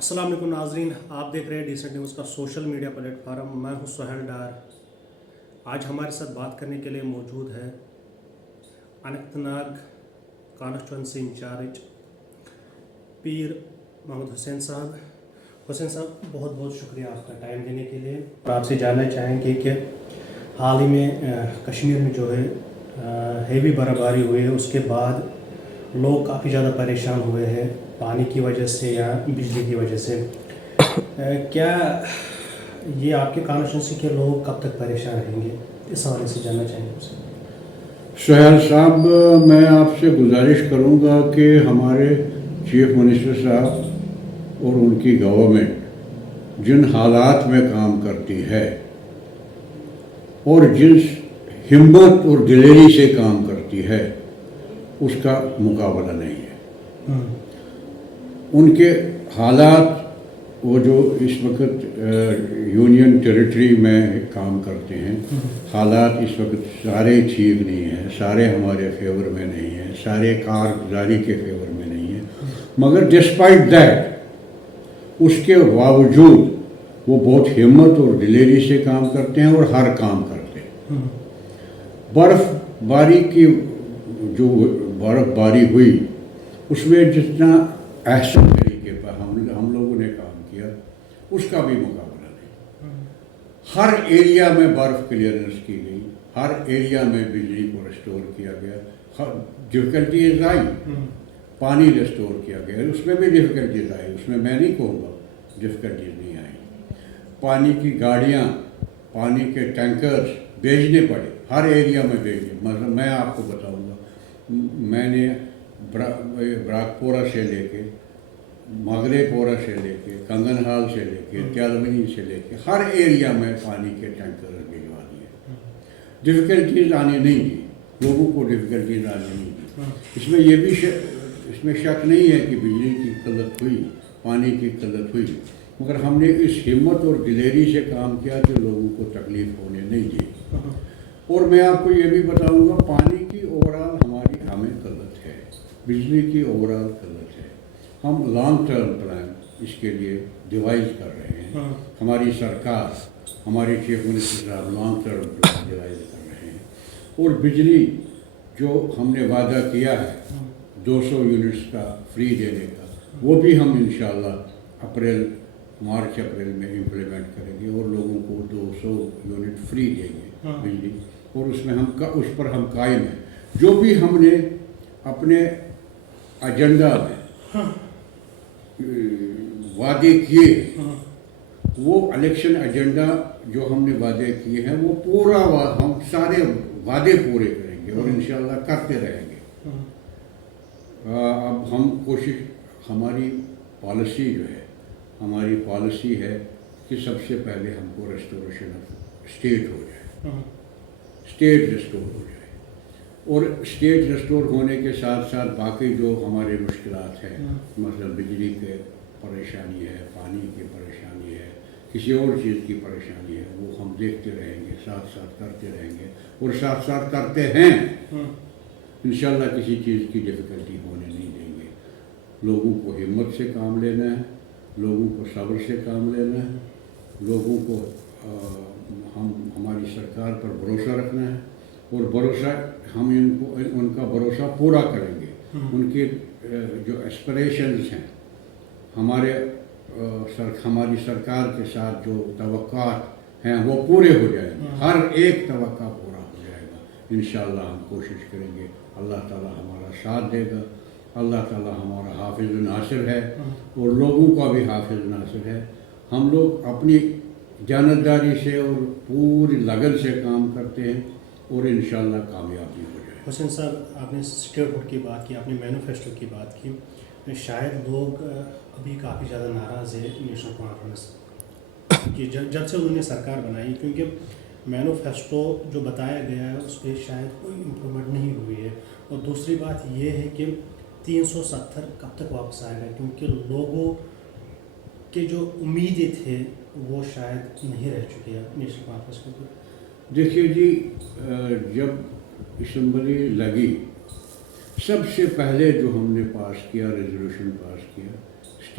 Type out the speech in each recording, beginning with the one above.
السلام علیکم ناظرین، آپ دیکھ رہے ہیں ڈیسنٹ نیوز کا سوشل میڈیا پلیٹ فارم۔ میں ہوں سہیل ڈار۔ آج ہمارے ساتھ بات کرنے کے لیے موجود ہے اننت ناگ کانسٹیچوئنسی انچارج پیر محمد حسین صاحب۔ حسین صاحب، بہت بہت شکریہ آپ کا ٹائم دینے کے لیے۔ اور آپ سے جاننا چاہیں گے کہ حال ہی میں کشمیر میں جو ہے ہیوی برف باری ہوئی ہے، اس کے بعد لوگ کافی زیادہ پریشان ہوئے ہیں پانی کی وجہ سے یا بجلی کی وجہ سے۔ کیا یہ آپ کے کانسٹیچوئنسی کے لوگ کب تک پریشان رہیں گے؟ اس حوالے سے جاننا چاہیں گے آپ سے۔ سہیل صاحب، میں آپ سے گزارش کروں گا کہ ہمارے چیف منسٹر صاحب اور ان کی گورنمنٹ جن حالات میں کام کرتی ہے اور جس ہمت اور دلیری سے کام کرتی ہے اس کا مقابلہ نہیں ہے۔ ان کے حالات، وہ جو اس وقت یونین ٹیریٹری میں کام کرتے ہیں، حالات اس وقت سارے ٹھیک نہیں ہیں، سارے ہمارے فیور میں نہیں ہیں، سارے کارگزاری کے فیور میں نہیں ہیں، مگر ڈسپائٹ دیٹ، اس کے باوجود وہ بہت ہمت اور دلیری سے کام کرتے ہیں اور ہر کام کرتے ہیں۔ برف باری کی جو برف باری ہوئی اس میں جتنا احسن طریقے پر ہم لوگوں نے کام کیا اس کا بھی مقابلہ نہیں۔ ہر ایریا میں برف کلیئرنس کی گئی، ہر ایریا میں بجلی کو ریسٹور کیا گیا۔ ڈفیکلٹیز آئی، پانی ریسٹور کیا گیا، اس میں بھی ڈفیکلٹیز آئی، اس میں نہیں کہوں گا ڈفیکلٹیز نہیں آئی۔ پانی کی گاڑیاں، پانی کے ٹینکرز بھیجنے پڑے، ہر ایریا میں بھیجنے۔ مثلا میں آپ کو بتاؤں گا، میں نے براکپورہ سے لے کے، مغرے پورہ سے لے کے، کنگن ہال سے لے کے، تیالونی سے لے کے ہر ایریا میں پانی کے ٹینکر بھجوا دیے۔ ڈفیکلٹیز آنے نہیں دی، لوگوں کو ڈفیکلٹیز آنے نہیں دی۔ اس میں یہ بھی اس میں شک نہیں ہے کہ بجلی کی قلت ہوئی، پانی کی قلت ہوئی، مگر ہم نے اس ہمت اور دلیری سے کام کیا کہ لوگوں کو تکلیف ہونے نہیں دی۔ اور میں آپ کو یہ بھی بتاؤں گا، پانی کی اوورآل ہمیں قلت ہے، بجلی کی اوورآل قلت ہے۔ ہم لانگ ٹرم پلان اس کے لیے ڈیوائز کر رہے ہیں۔ ہماری سرکار، ہمارے چیف منسٹر صاحب لانگ ٹرم پلان ڈیوائز کر رہے ہیں، اور بجلی جو ہم نے وعدہ کیا ہے 200 یونٹس کا فری دینے کا، وہ بھی ہم انشاءاللہ مارچ اپریل میں امپلیمنٹ کریں گے اور لوگوں کو 200 یونٹ فری دیں گے بجلی، اور اس پر ہم قائم ہیں۔ جو بھی ہم نے اپنے ایجنڈا میں وعدے کیے، وہ الیکشن ایجنڈا جو ہم نے وعدے کیے ہیں وہ پورا ہم سارے وعدے پورے کریں گے اور انشاءاللہ کرتے رہیں گے۔ اب ہم ہماری پالیسی جو ہے، ہماری پالیسی ہے کہ سب سے پہلے ہم کو ریسٹوریشن آف اسٹیٹ ہو جائے، اسٹیٹ ریسٹور ہو جائے، اور اسٹیٹ ریسٹور ہونے کے ساتھ ساتھ باقی جو ہمارے مشکلات ہیں، مثلا بجلی کے پریشانی ہے، پانی کی پریشانی ہے، کسی اور چیز کی پریشانی ہے، وہ ہم دیکھتے رہیں گے، ساتھ ساتھ کرتے رہیں گے، اور ساتھ ساتھ کرتے ہیں۔ انشاءاللہ کسی چیز کی ڈفیکلٹی ہونے نہیں دیں گے۔ لوگوں کو ہمت سے کام لینا ہے، لوگوں کو صبر سے کام لینا ہے، لوگوں کو ہماری سرکار پر بھروسہ رکھنا ہے، اور بھروسہ ہم ان کا بھروسہ پورا کریں گے۔ ان کے جو ایسپریشنز ہیں، ہماری سرکار کے ساتھ جو توقعات ہیں وہ پورے ہو جائیں گے، ہر ایک توقع پورا ہو جائے گا۔ انشاءاللہ ہم کوشش کریں گے، اللہ تعالیٰ ہمارا ساتھ دے گا، اللہ تعالیٰ ہمارا حافظ ناصر ہے اور لوگوں کا بھی حافظ ناصر ہے۔ ہم لوگ اپنی جانبداری سے اور پوری لگن سے کام کرتے ہیں اور انشاءاللہ کامیابی ہو جائے۔ حسین صاحب، آپ نے اسٹیٹ ہوڈ کی بات کی، آپ نے مینوفیسٹو کی بات کی، شاید لوگ ابھی کافی زیادہ ناراض ہیں نیشنل کانفرنس کہ جب سے انہوں نے سرکار بنائی، کیونکہ مینوفیسٹو جو بتایا گیا ہے اس پہ شاید کوئی امپرومنٹ نہیں ہوئی ہے۔ اور دوسری بات یہ ہے کہ 370 کب تک واپس آئے گا، کیونکہ لوگوں کے جو امیدیں تھے وہ شاید نہیں رہ چکی ہے نیشنل کانفرنس کے اوپر۔ دیکھیے جی، جب اسمبلی لگی، سب سے پہلے جو ہم نے پاس کیا، ریزولوشن پاس کیا،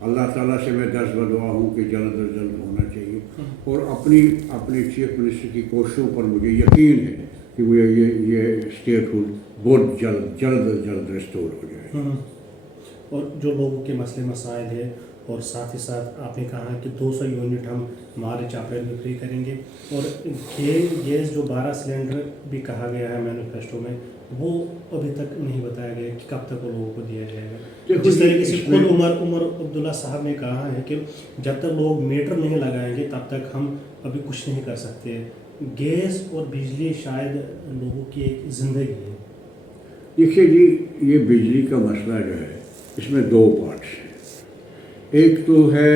اللہ تعالیٰ سے میں دست بدعا ہوں کہ جلد از جلد ہونا چاہیے، اور اپنے چیف منسٹر کی کوششوں پر مجھے یقین ہے کہ وہ یہ اسٹیٹ ہوڈ بہت جلد از جلد ریسٹور ہو جائے. اور جو لوگوں کے مسئلے مسائل ہیں، اور ساتھ ہی ساتھ آپ نے کہا کہ 200 یونٹ ہم مارچ اپریل میں فری کریں گے، اور گیس جو 12 سلنڈر بھی کہا گیا ہے مینیفیسٹو میں، وہ ابھی تک نہیں بتایا گیا کہ کب تک وہ لوگوں کو دیا جائے گا. جس طریقے سے خود عمر عبداللہ صاحب نے کہا ہے کہ جب تک لوگ میٹر نہیں لگائیں گے تب تک ہم ابھی کچھ نہیں کر سکتے. گیس اور بجلی شاید لوگوں کی ایک زندگی ہے. دیکھیے جی، یہ بجلی کا مسئلہ جو ہے اس میں 2 پارٹس ہیں. ایک تو ہے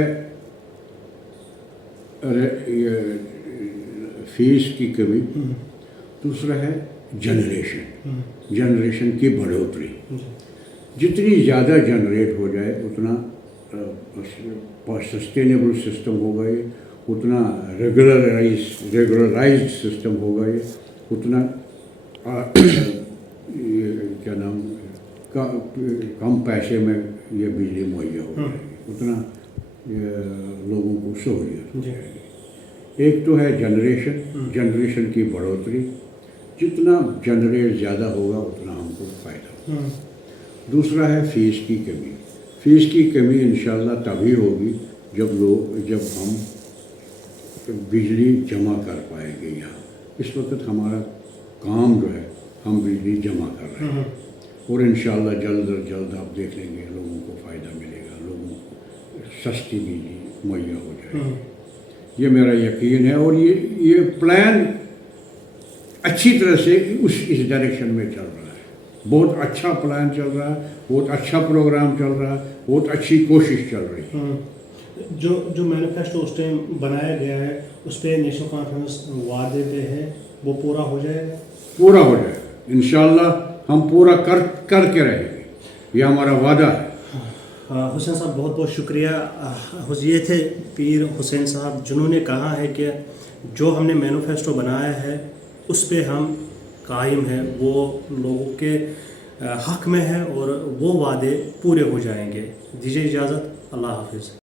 فیس کی کمی، دوسرا ہے جنریشن کی بڑھوتری. جتنی زیادہ جنریٹ ہو جائے اتنا سسٹینیبل سسٹم ہوگا، یہ اتنا ریگولرائزڈ سسٹم ہوگا، یہ اتنا کیا نام کم پیسے میں یہ بجلی مہیا ہو جائے گی، اتنا لوگوں کو سہولیت ہو جائے گی. ایک تو ہے جنریشن کی بڑھوتری، جتنا جنریٹ زیادہ ہوگا اتنا ہم کو فائدہ ہوگا. دوسرا ہے فیس کی کمی. فیس کی کمی انشاءاللہ تبھی ہوگی جب ہم بجلی جمع کر پائیں گے یہاں. اس وقت ہمارا کام جو ہے ہم بجلی جمع کر رہے ہیں، اور انشاءاللہ جلد از جلد آپ دیکھ لیں گے لوگوں کو فائدہ ملے گا، لوگوں کو سستی بجلی مہیا ہو جائے گی. یہ میرا یقین ہے، اور یہ پلان اچھی طرح سے اس ڈائریکشن میں چل رہا ہے. بہت اچھا پلان چل رہا ہے، بہت اچھا پروگرام چل رہا ہے، بہت اچھی کوشش چل رہی ہے. جو مینیفیسٹو اس ٹائم بنایا گیا ہے اس پہ نیشنل کانفرنس وعدے پہ ہے، وہ پورا ہو جائے گا؟ پورا ہو جائے گا انشاءاللہ. ہم پورا کر کے رہیں گے، یہ ہمارا وعدہ ہے. حسین صاحب بہت بہت شکریہ. یہ تھے پیر حسین صاحب، جنہوں نے کہا ہے کہ جو ہم نے مینیفیسٹو بنایا ہے اس پہ ہم قائم ہیں، وہ لوگوں کے حق میں ہے، اور وہ وعدے پورے ہو جائیں گے. دیجیے اجازت. اللہ حافظ.